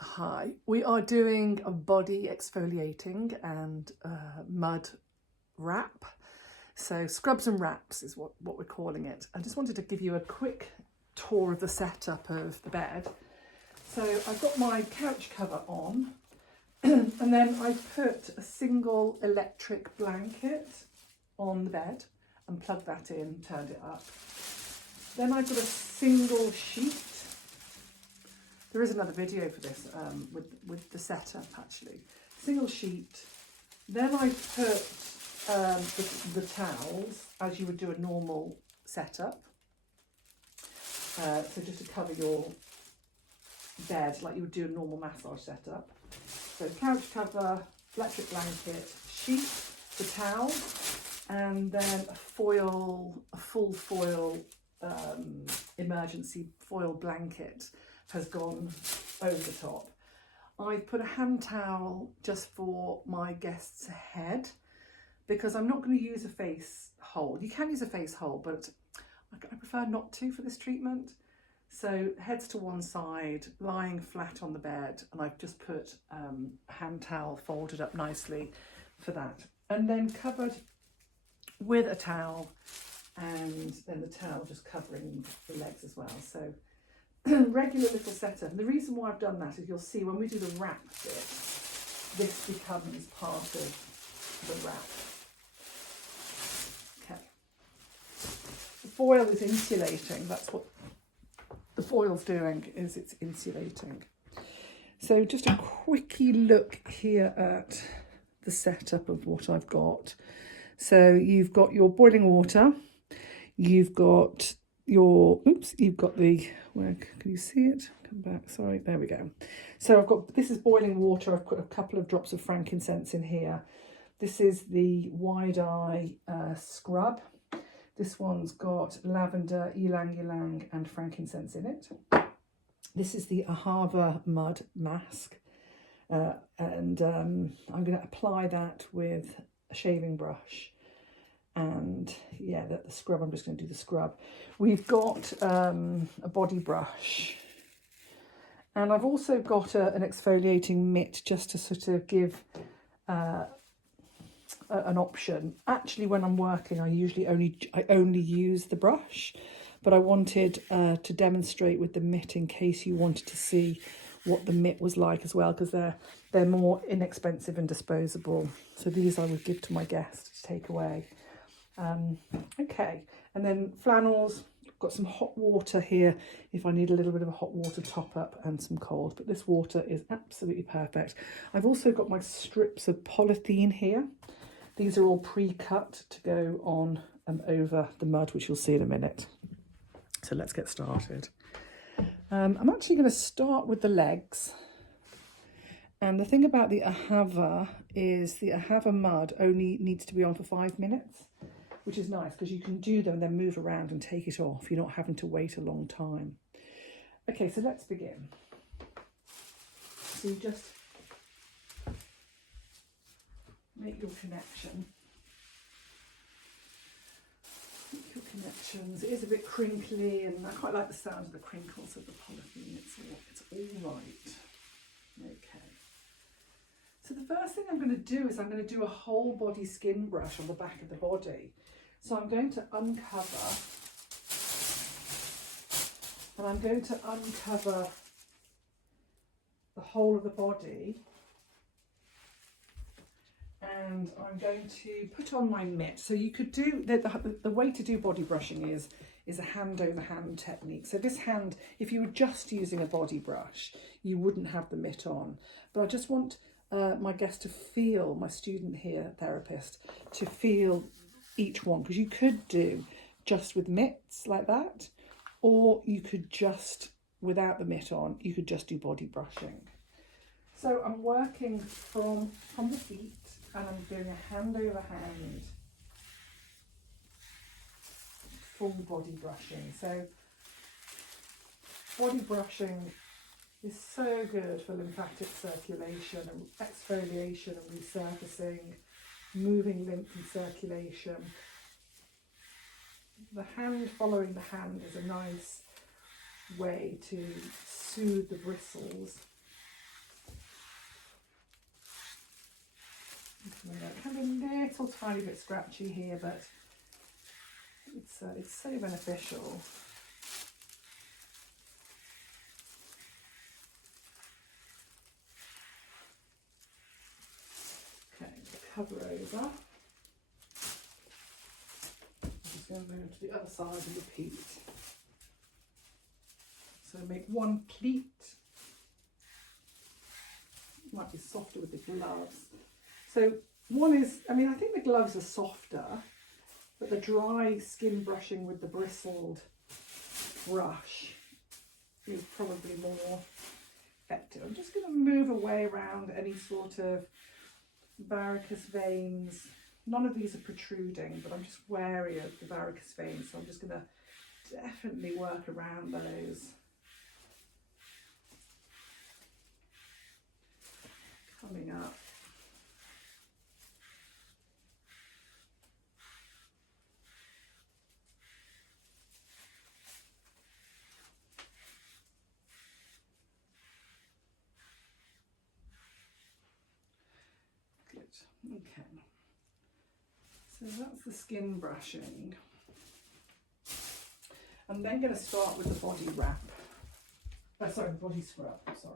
Hi, we are doing a body exfoliating and mud wrap. So scrubs and wraps is what we're calling it. I just wanted to give you a quick tour of the setup of the bed. So I've got my couch cover on and then I put a single electric blanket on the bed and plugged that in, turned it up. Then I've got a single sheet. There is another video for this with the setup actually. Single sheet. Then I put the towels as you would do a normal setup. So just to cover your bed like you would do a normal massage setup. So couch cover, electric blanket, sheet, the towel, and then a full foil emergency foil blanket has gone over the top. I've put a hand towel just for my guest's head because I'm not going to use a face hold. You can use a face hold, but I prefer not to for this treatment. So head's to one side, lying flat on the bed, and I've just put a hand towel folded up nicely for that. And then covered with a towel, and then the towel just covering the legs as well. So regular little setup. And the reason why I've done that is you'll see when we do the wrap bit, this becomes part of the wrap. Okay. The foil is insulating. That's what the foil's doing, is it's insulating. So just a quickie look here at the setup of what I've got. So you've got your boiling water, you've got your, you've got the, where can you see it? Come back, sorry, there we go. So I've got, this is boiling water. I've put a couple of drops of frankincense in here. This is the Wide Eye scrub. This one's got lavender, ylang ylang and frankincense in it. This is the Ahava mud mask. And I'm going to apply that with a shaving brush. And yeah, the scrub, I'm just going to do the scrub. We've got a body brush. And I've also got an exfoliating mitt just to sort of give an option. Actually, when I'm working, I only use the brush, but I wanted to demonstrate with the mitt in case you wanted to see what the mitt was like as well, because they're more inexpensive and disposable. So these I would give to my guest to take away. Okay, and then flannels. I've got some hot water here if I need a little bit of a hot water top up and some cold, but this water is absolutely perfect. I've also got my strips of polythene here. These are all pre-cut to go on and over the mud, which you'll see in a minute. So let's get started. I'm actually going to start with the legs. And the thing about the Ahava is the Ahava mud only needs to be on for 5 minutes, which is nice because you can do them and then move around and take it off. You're not having to wait a long time. Okay, so let's begin. So you just make your connection. Make your connections. It is a bit crinkly and I quite like the sound of the crinkles of the polythene. It's all right. Okay. So the first thing I'm going to do is I'm going to do a whole body skin brush on the back of the body. So I'm going to uncover, and I'm going to uncover the whole of the body, and I'm going to put on my mitt. So you could do, the way to do body brushing is a hand over hand technique. So this hand, if you were just using a body brush, you wouldn't have the mitt on. But I just want my guest to feel, my student here, therapist, to feel each one, because you could do just with mitts like that, or you could just, without the mitt on, you could just do body brushing. So I'm working from the feet and I'm doing a hand over hand full body brushing. So body brushing is so good for lymphatic circulation and exfoliation and resurfacing, moving lymph and circulation. The hand following the hand is a nice way to soothe the bristles It can be a little tiny bit scratchy here, but it's so beneficial. Okay, cover over. I'm just going to move to the other side and repeat. So make one pleat. Might be softer with the gloves. So one is, I mean, I think the gloves are softer, but the dry skin brushing with the bristled brush is probably more effective. I'm just going to move away around any sort of varicose veins. None of these are protruding, but I'm just wary of the varicose veins, so I'm just going to definitely work around those. Coming up. Good. Okay. So that's the skin brushing. I'm then going to start with the body wrap. Sorry, the body scrub. Sorry.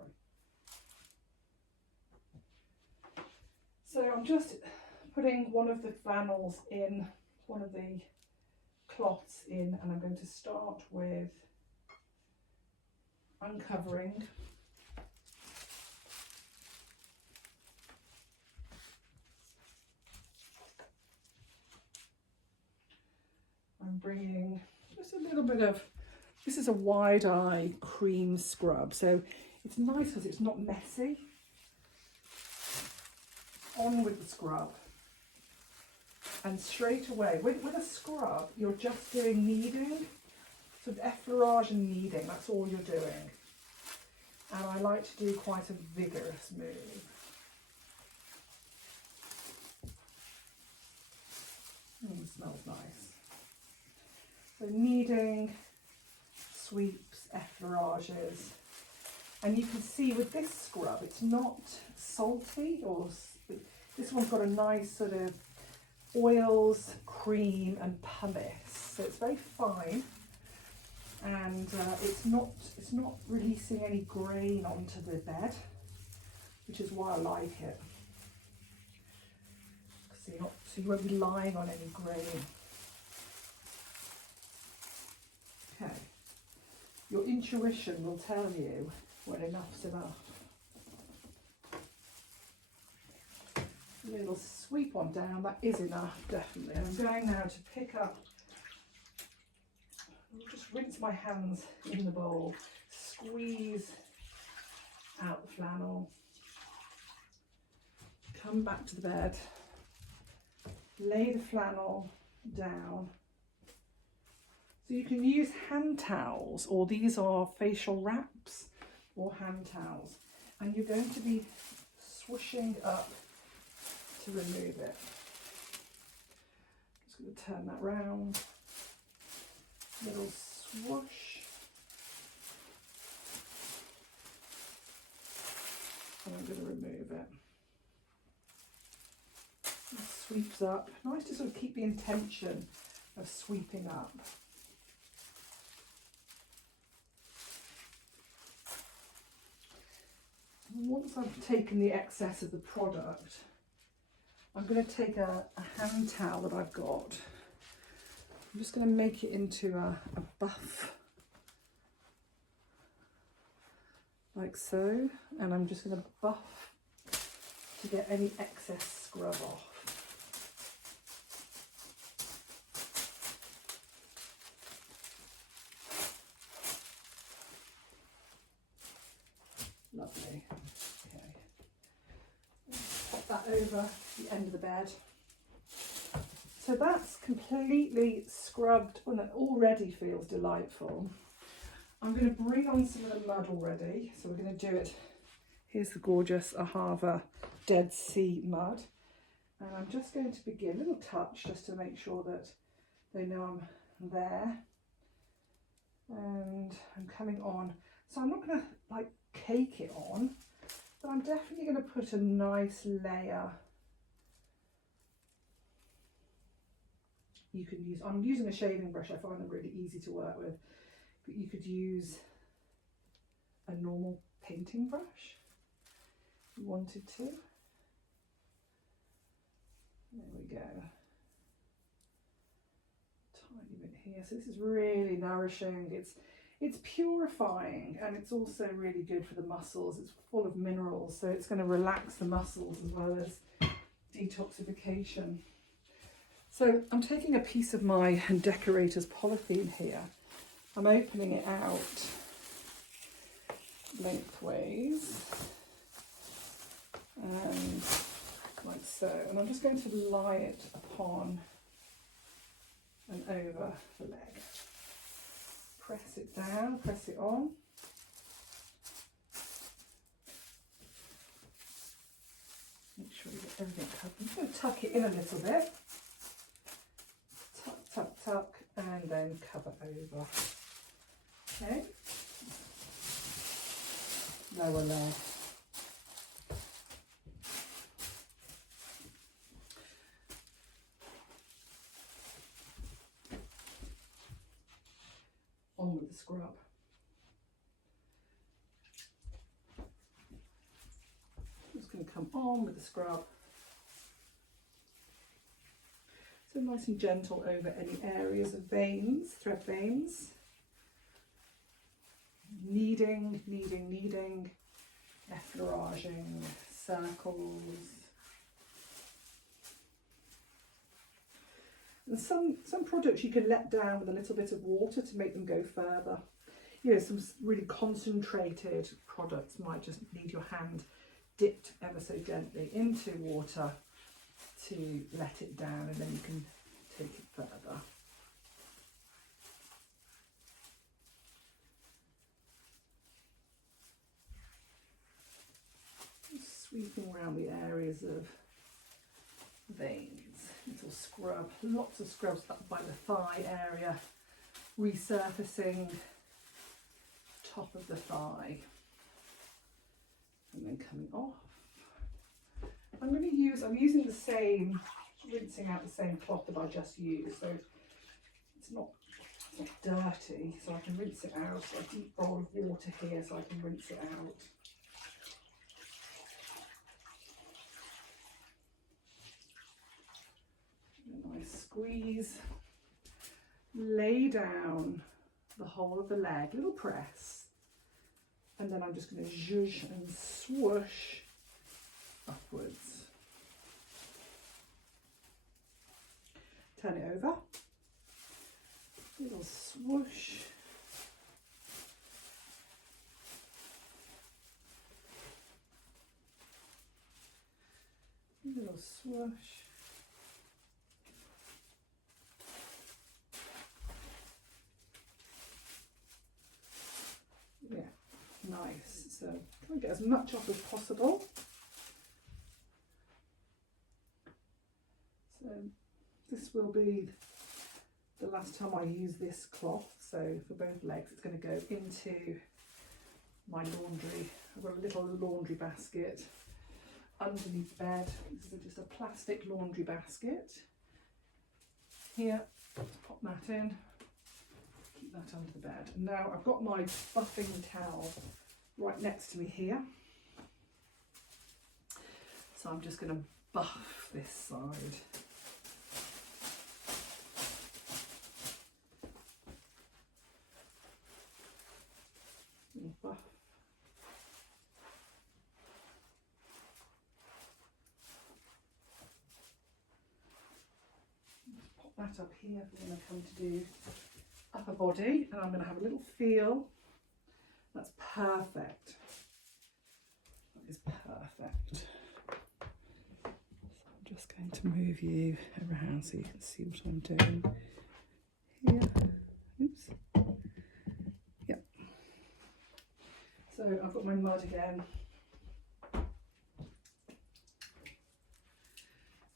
So I'm just putting one of the flannels in, one of the cloths in, and I'm going to start with uncovering. I'm bringing just a little bit of, this is a wide eye cream scrub, so it's nice because it's not messy. On with the scrub, and straight away with a scrub you're just doing kneading, sort of effleurage and kneading, that's all you're doing, and I like to do quite a vigorous move. It smells nice. So kneading, sweeps, effleurages, and you can see with this scrub it's not salty, or this one's got a nice sort of oils, cream and pumice, so it's very fine, and it's not releasing any grain onto the bed, which is why I like it. So you won't be lying on any grain. Okay, your intuition will tell you when enough's enough. A little sweep on down, that is enough, definitely. And I'm going now to pick up, I'll just rinse my hands in the bowl, squeeze out the flannel, come back to the bed, lay the flannel down. So you can use hand towels, or these are facial wraps or hand towels, and you're going to be swooshing up to remove it. Just going to turn that round, little swoosh, and I'm going to remove it. It sweeps up. Nice to sort of keep the intention of sweeping up. Once I've taken the excess of the product, I'm going to take a hand towel that I've got. I'm just going to make it into a buff, like so, and I'm just going to buff to get any excess scrub off. Lovely. Okay. Pop that over the end of the bed. So that's completely scrubbed, and it already feels delightful. I'm going to bring on some of the mud already. So we're going to do it. Here's the gorgeous Ahava Dead Sea mud. And I'm just going to begin a little touch just to make sure that they know I'm there. And I'm coming on. So I'm not going to like cake it on, but I'm definitely going to put a nice layer you can use, I'm using a shaving brush, I find them really easy to work with, but you could use a normal painting brush if you wanted to. There we go. Tiny bit here. So this is really nourishing. It's purifying, and it's also really good for the muscles. It's full of minerals, so it's going to relax the muscles as well as detoxification. So I'm taking a piece of my decorator's polythene here. I'm opening it out lengthways and like so, and I'm just going to lie it upon and over the leg. Press it down, press it on. Make sure you get everything covered. I'm just going to tuck it in a little bit. Tuck, tuck, tuck, and then cover over. Okay. Lower leg. On with the scrub. Just going to come on with the scrub. So nice and gentle over any areas of veins, thread veins. Kneading, kneading, kneading, effleuraging, circles. And some products you can let down with a little bit of water to make them go further. You know, some really concentrated products might just need your hand dipped ever so gently into water to let it down, and then you can take it further. Just sweeping around the areas of veins. Little scrub, lots of scrubs up by the thigh area, resurfacing top of the thigh, and then coming off. I'm using the same, rinsing out the same cloth that I just used, so it's not dirty, so I can rinse it out. I've got a deep bowl of water here so I can rinse it out. Nice squeeze, lay down the whole of the leg, little press, and then I'm just going to zhuzh and swoosh upwards. Turn it over, little swoosh, little swoosh. Yeah, nice. So try and get as much off as possible. So this will be the last time I use this cloth. So for both legs, it's going to go into my laundry. I've got a little laundry basket underneath the bed. This is just a plastic laundry basket. Here, let's pop that in. Keep that under the bed. And now I've got my buffing towel right next to me here. So I'm just going to buff this side. And buff. Just pop that up here for when I come to do upper body, and I'm going to have a little feel. That's perfect. That is perfect. So I'm just going to move you around so you can see what I'm doing here. Oops. Yep. So I've got my mud again.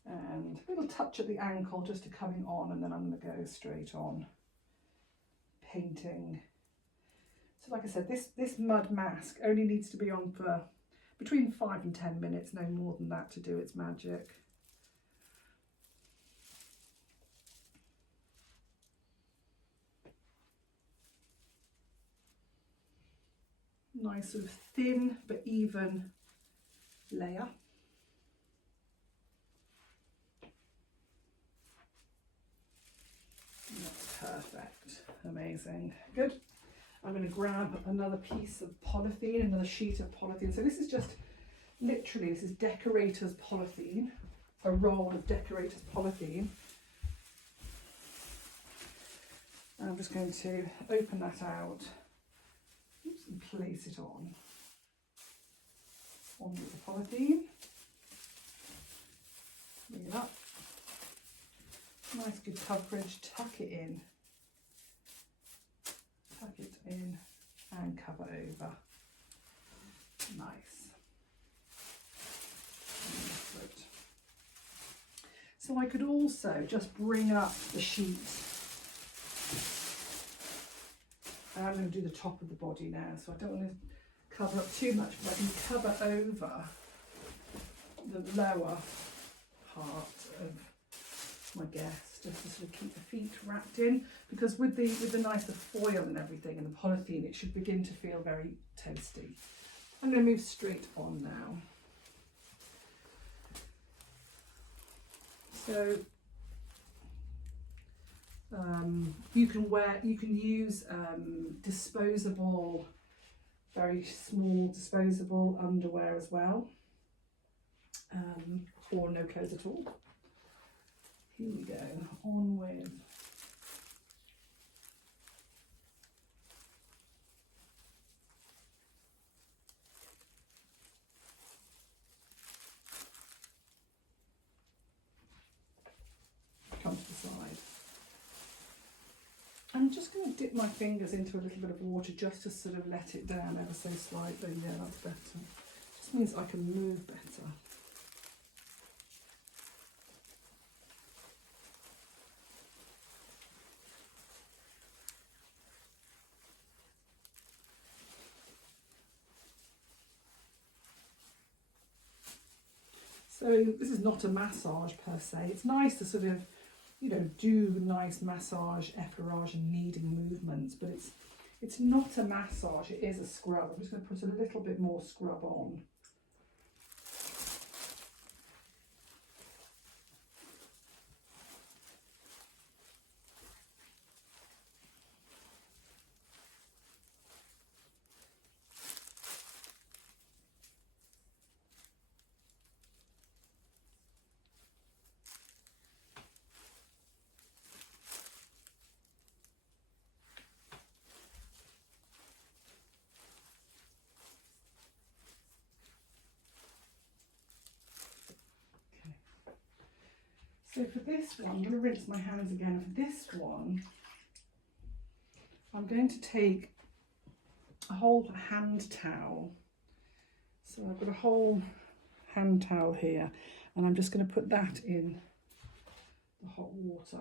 And a little touch at the ankle just to coming on, and then I'm going to go straight on painting. So like I said, this mud mask only needs to be on for between 5 and 10 minutes, no more than that, to do its magic. Nice sort of thin but even layer. That's perfect. Amazing. Good. I'm going to grab another piece of polythene, another sheet of polythene. So this is just literally, this is decorator's polythene, a roll of decorator's polythene. And I'm just going to open that out, oops, and place it on the polythene. Bring it up. Nice good coverage, tuck it in and cover over. Nice. Good. So I could also just bring up the sheet. I'm going to do the top of the body now, so I don't want to cover up too much, but I can cover over the lower part of my guest, just to sort of keep the feet wrapped in, because with the nicer foil and everything and the polythene, it should begin to feel very toasty. I'm going to move straight on now. So you can use disposable, very small disposable underwear as well, or no clothes at all. Here we go, on with come to the side. I'm just going to dip my fingers into a little bit of water just to sort of let it down ever so slightly. Yeah, that's better. Just means I can move better. So this is not a massage per se. It's nice to sort of, you know, do nice massage, effleurage and kneading movements, but it's not a massage, it is a scrub. I'm just going to put a little bit more scrub on. So for this one, I'm going to rinse my hands again. For this one, I'm going to take a whole hand towel. So I've got a whole hand towel here, and I'm just going to put that in the hot water.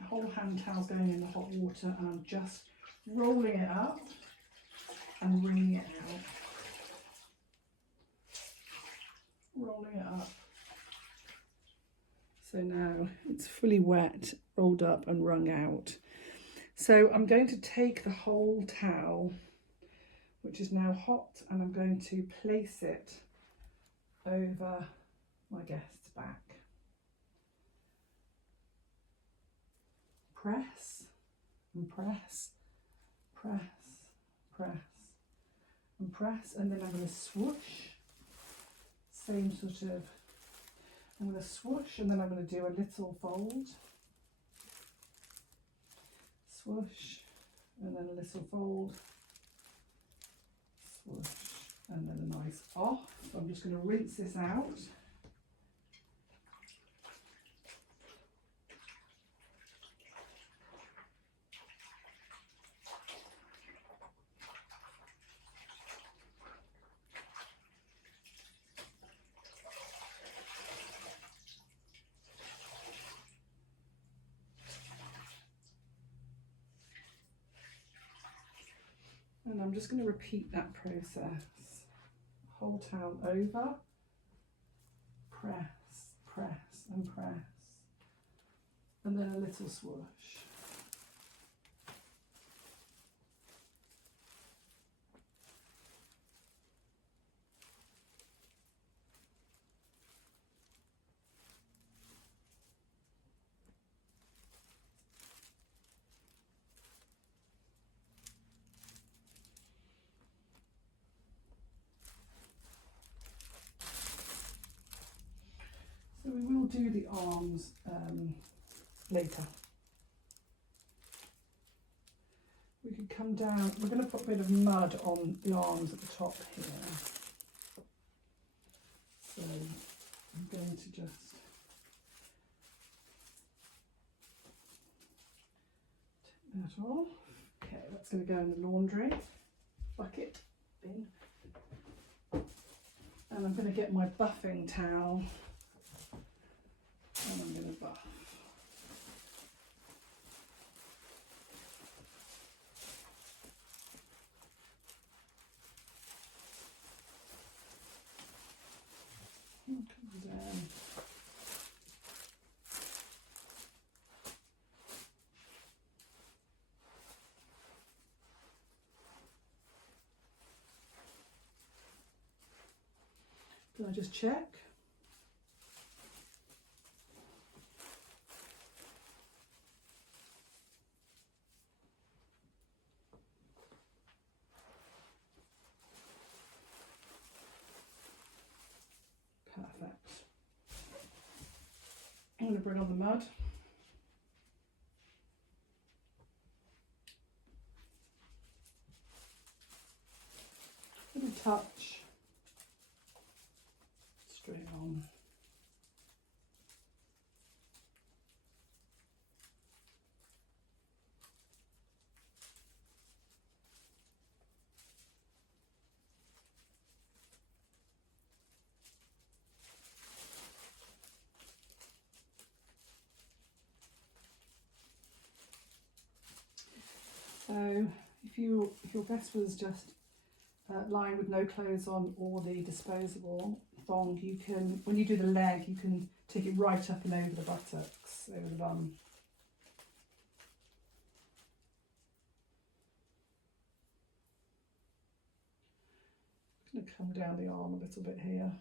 The whole hand towel's going in the hot water, and I'm just rolling it up and wringing it out. Rolling it up. So now it's fully wet, rolled up and wrung out. So I'm going to take the whole towel, which is now hot, and I'm going to place it over my guest's back. Press and press, press, press and press, and then I'm going to swoosh. Same sort of, I'm going to swoosh and then I'm going to do a little fold. Swoosh and then a little fold. Swoosh and then a nice off. So I'm just going to rinse this out. And I'm just going to repeat that process. Whole towel over, press, press and press. and then a little swoosh. So we will do the arms later. We could come down, we're going to put a bit of mud on the arms at the top here. So I'm going to just take that off. Okay, that's going to go in the laundry bucket bin. And I'm going to get my buffing towel and I'm going to buff. Come down. Can I just check? Perfect. I'm going to bring on the mud. Little touch. Straight on. So if your vest was just lying with no clothes on or the disposable thong, you can, when you do the leg, you can take it right up and over the buttocks, over the bum. I'm going to come down the arm a little bit here.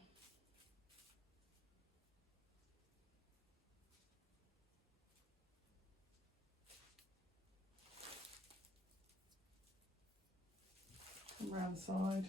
Come around the side.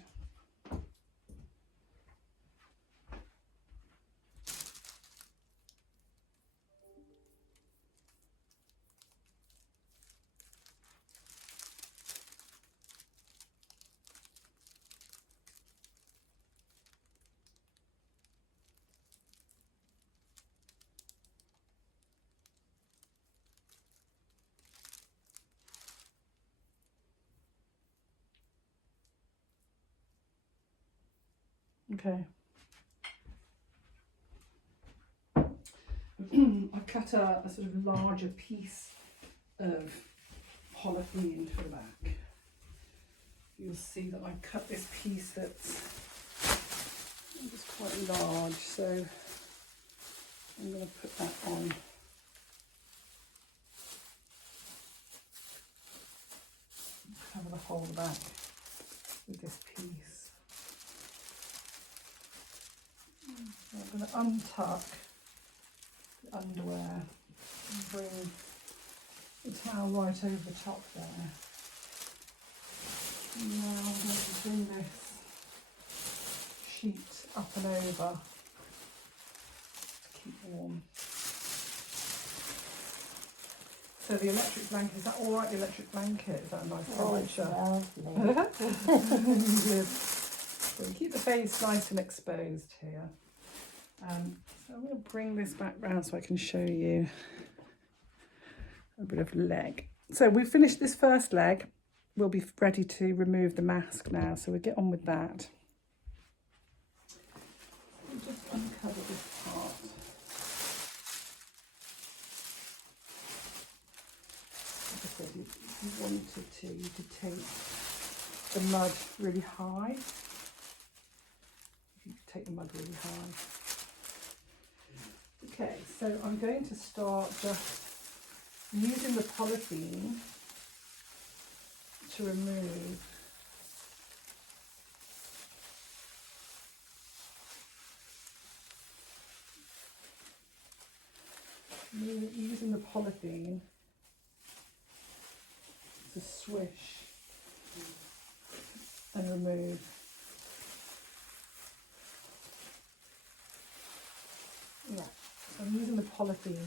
Okay. I cut a sort of larger piece of polythene for the back. You'll see that I cut this piece that's just quite large, so I'm going to put that on. Cover the whole back with this piece. So I'm going to untuck the underwear and bring the towel right over the top there. And now I'm going to bring this sheet up and over to keep warm. So the electric blanket, is that all right, the electric blanket? Is that a nice temperature? Good. So we keep the face nice and exposed here. So I'm going to bring this back round so I can show you a bit of leg. So we've finished this first leg. We'll be ready to remove the mask now, so we'll get on with that. We'll just uncover this part. Like I said, if you wanted to, you could take the mud really high. You could take the mud really high. Okay, so I'm going to start just using the polythene to remove using the polythene to swish and remove. Yeah, so I'm using the polythene.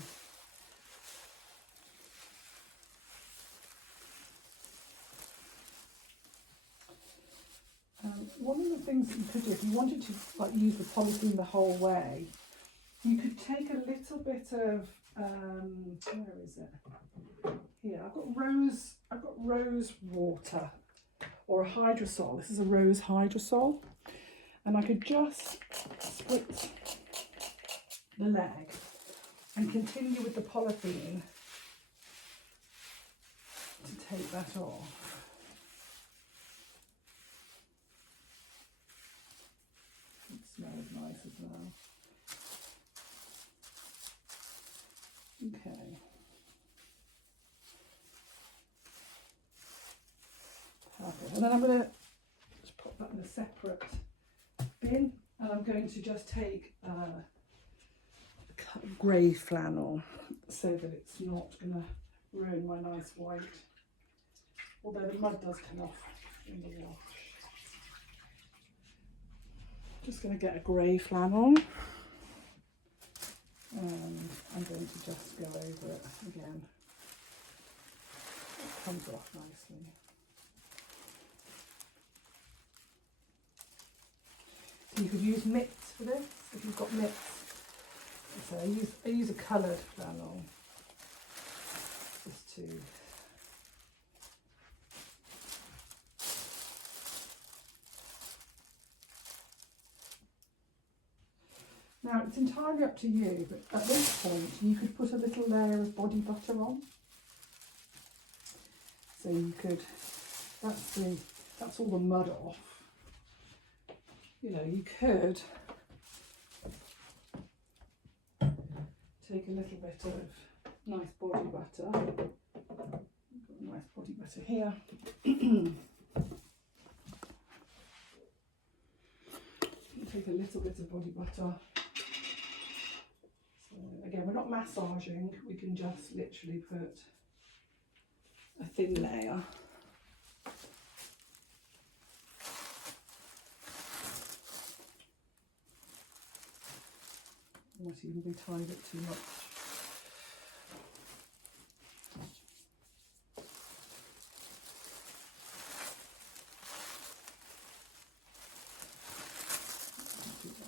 One of the things that you could do, if you wanted to like use the polythene the whole way, you could take a little bit of where is it? Here, I've got rose water or a hydrosol. This is a rose hydrosol, and I could just split the leg and continue with the polythene to take that off. It smells nice as well. Okay. Perfect. And then I'm going to just put that in a separate bin, and I'm going to just take grey flannel so that it's not going to ruin my nice white, although the mud does come off in the wash. Just going to get a grey flannel, and I'm going to just go over it again. It comes off nicely. You could use mitts for this if you've got mitts. So I use a coloured flannel just to now it's entirely up to you, but at this point you could put a little layer of body butter on. So you could that's all the mud off. You know, you could take a little bit of nice body butter. I've got a nice body butter here. Take a little bit of body butter. So again, we're not massaging, we can just literally put a thin layer. Not even be tied it too much. Do that.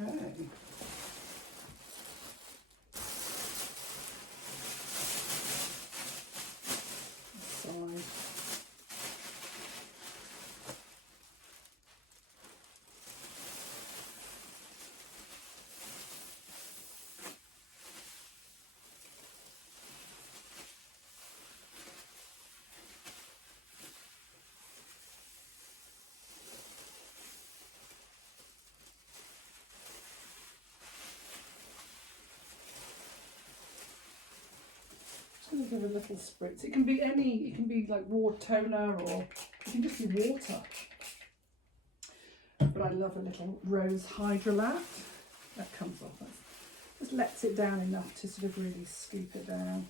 Okay. Side. Just going to give a little spritz. It can be like water toner, or it can just be water. But I love a little rose hydrolat. That comes off. That just lets it down enough to sort of really scoop it down.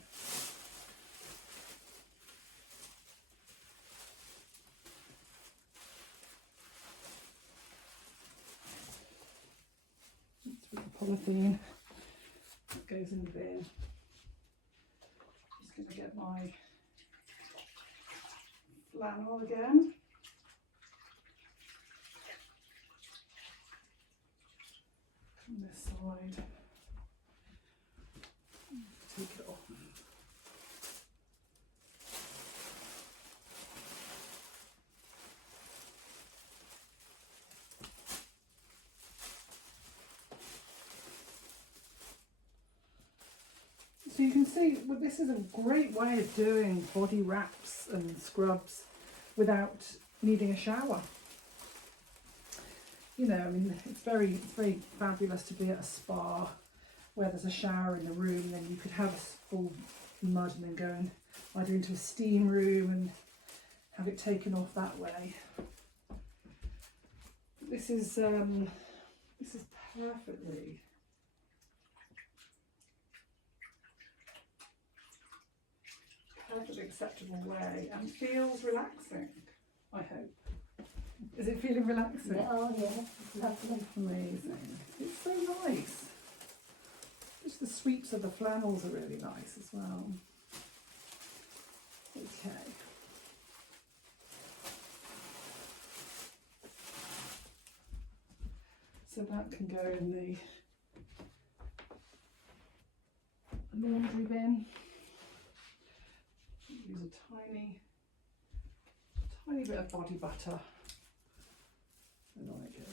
That's with the polythene. That goes in the bin. Just going to get my flannel again. On this side. Take it off. So you can see, well, this is a great way of doing body wraps and scrubs without needing a shower. You know, I mean, it's very fabulous to be at a spa where there's a shower in the room, and you could have a full mud and then go and either into a steam room and have it taken off that way. This is perfectly acceptable way and feels relaxing, I hope. Is it feeling relaxing? Yeah, oh yeah, lovely. Amazing. It's so nice. Just the sweeps of the flannels are really nice as well. Okay. So that can go in the laundry bin. Use a tiny bit of body butter, and on it goes.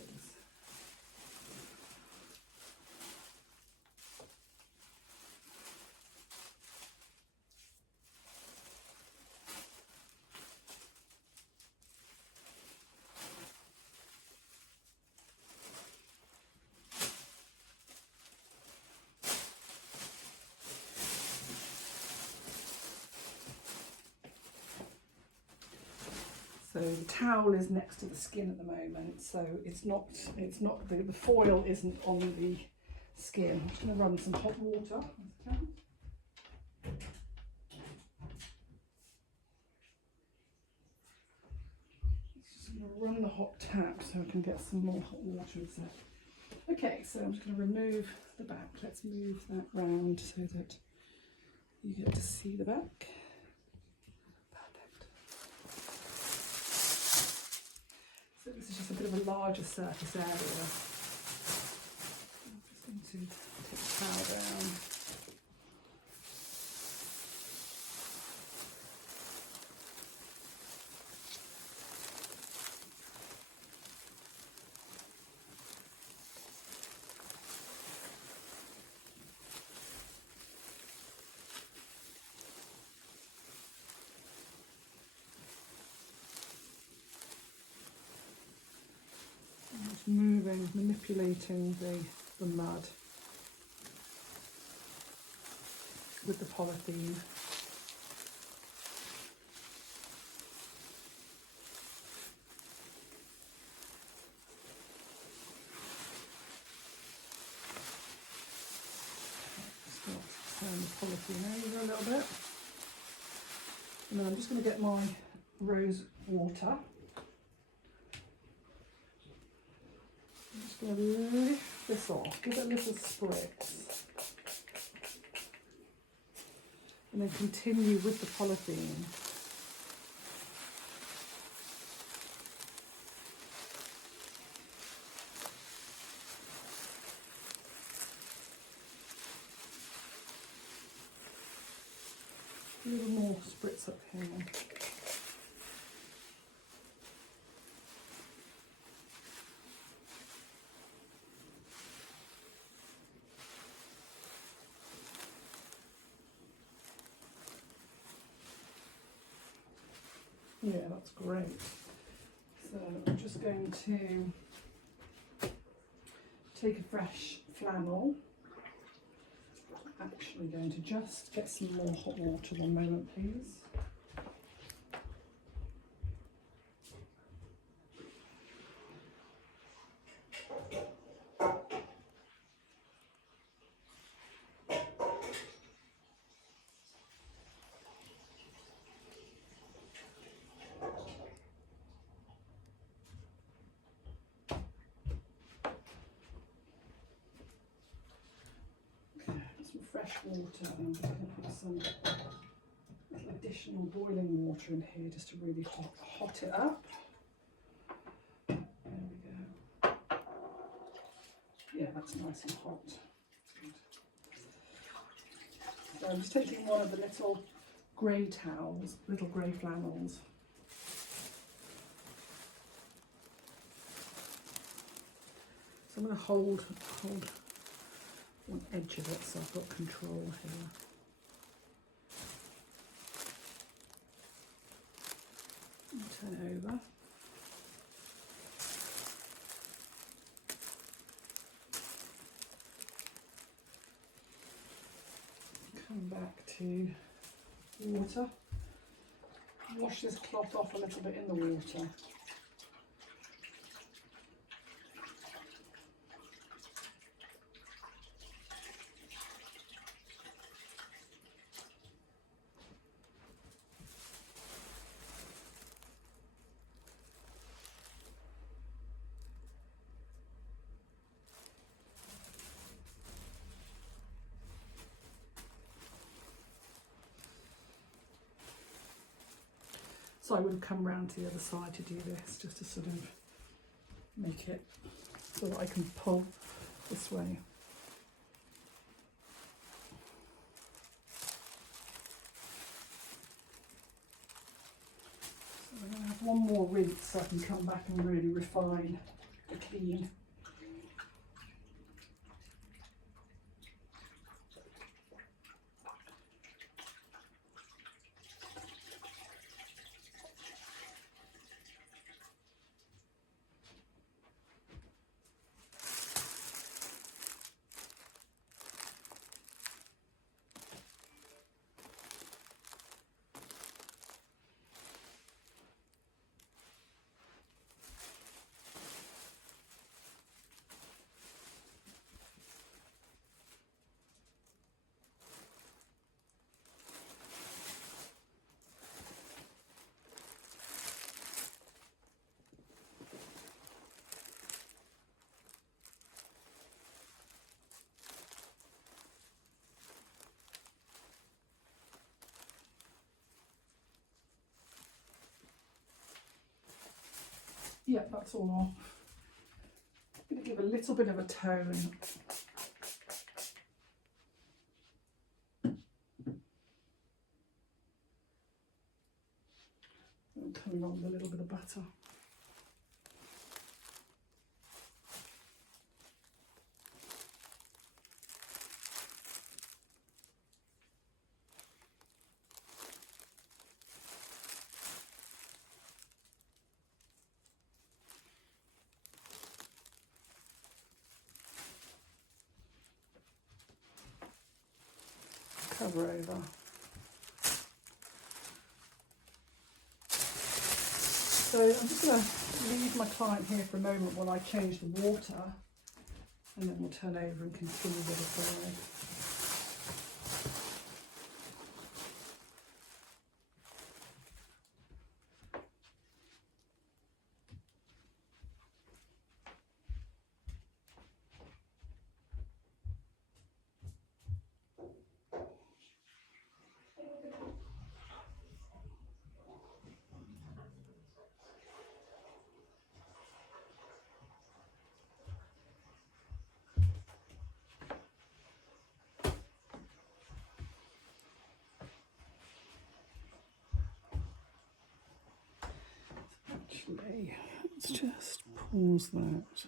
So the towel is next to the skin at the moment, so it's not the foil isn't on the skin. I'm just going to run some hot water. Just going to run the hot tap so I can get some more hot water in there. Okay, so I'm just going to remove the back. Let's move that round so that you get to see the back. So this is just a bit of a larger surface area. I'm just going to take the towel down. Moving, manipulating the mud with the polythene. Just going to turn the polythene over a little bit. And then I'm just going to get my rose water. I'm just going to lift this off, give it a little spritz, and then continue with the polythene. A little more spritz up here. Yeah, that's great. So I'm just going to take a fresh flannel. Actually going to just get some more hot water. One moment, please. Fresh water, and I'm just going to put some additional boiling water in here just to really hot it up. There we go. Yeah, that's nice and hot. So I'm just taking one of the little grey towels, little grey flannels. So I'm going to hold one edge of it so I've got control here. turn it over. Come back to water. Wash this cloth off a little bit in the water. So I would have come round to the other side to do this, just to sort of make it so that I can pull this way. So I'm going to have one more rinse so I can come back and really refine the clean. Yeah, that's all off. I'm going to give a little bit of a tone. And coming on with a little bit of butter. Cover over. So I'm just going to leave my client here for a moment while I change the water, and then we'll turn over and continue with the dry. Actually, let's just pause that.